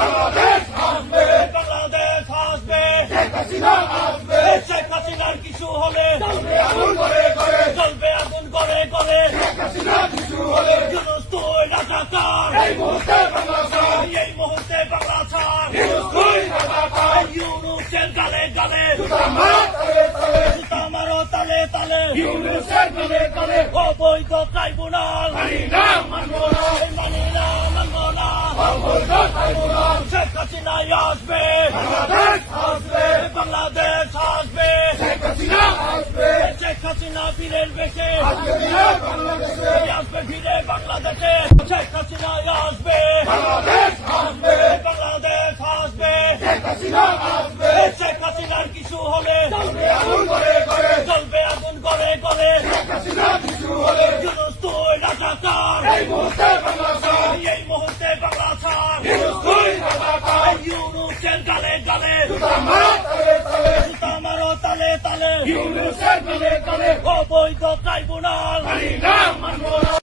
বাংলাদেশ আসবে, বাংলাদেশ আসবে, শেখ হাসিনা আসবে, শেখ হাসিনার কিছু হলে জ্বলবে আগুন করে করে, জ্বলবে আগুন করে করে, শেখ হাসিনা কিছু হলে, ইউনূস তুই রাজাকার, এই মুহূর্তে বাংলা ছাড়, এই মুহূর্তে বাংলা ছাড়, ইউনূস তুই রাজাকার, ইউনূসের গালে গালে জুতা মারো তালে তালে, জুতা মারো তালে তালে, ইউনূসের গালে গালে, অবৈধ ট্রাইব্যুনাল মানি না মানবো না, মানি না মানব না, অবৈধ ট্রাইব্যুনাল, শেখ হাসিনাই আসবে, বাংলাদেশ আসবে, বাংলাদেশ আসবে, শেখ হাসিনা আসবে, শেখ হাসিনা বীরের বেশে আজকে দিনে বাংলাদেশে, আসবে ফিরে বাংলাদেশে, শেখ হাসিনা আসবে, বাংলাদেশ আসবে, বাংলাদেশ আসবে, শেখ হাসিনা আসবে, শেখ হাসিনার কিছু হলে জ্বলবে আগুন করে করে, জ্বলবে আগুন করে করে, শেখ হাসিনা কিছু হলে, ইউনূস তুই রাজাকার, এই মুহূর্তে বাংলা ছাড়, এই মুহূর্তে বাংলা ছাড়, ইউনূস তুই রাজাকার, ইউনূসের গালে গালে জুতা মারো তালে তালে, জুতা মারো তালে তালে, ইউনূসের গালে গালে, অবৈধ ট্রাইব্যুনাল মানি না মানবো না,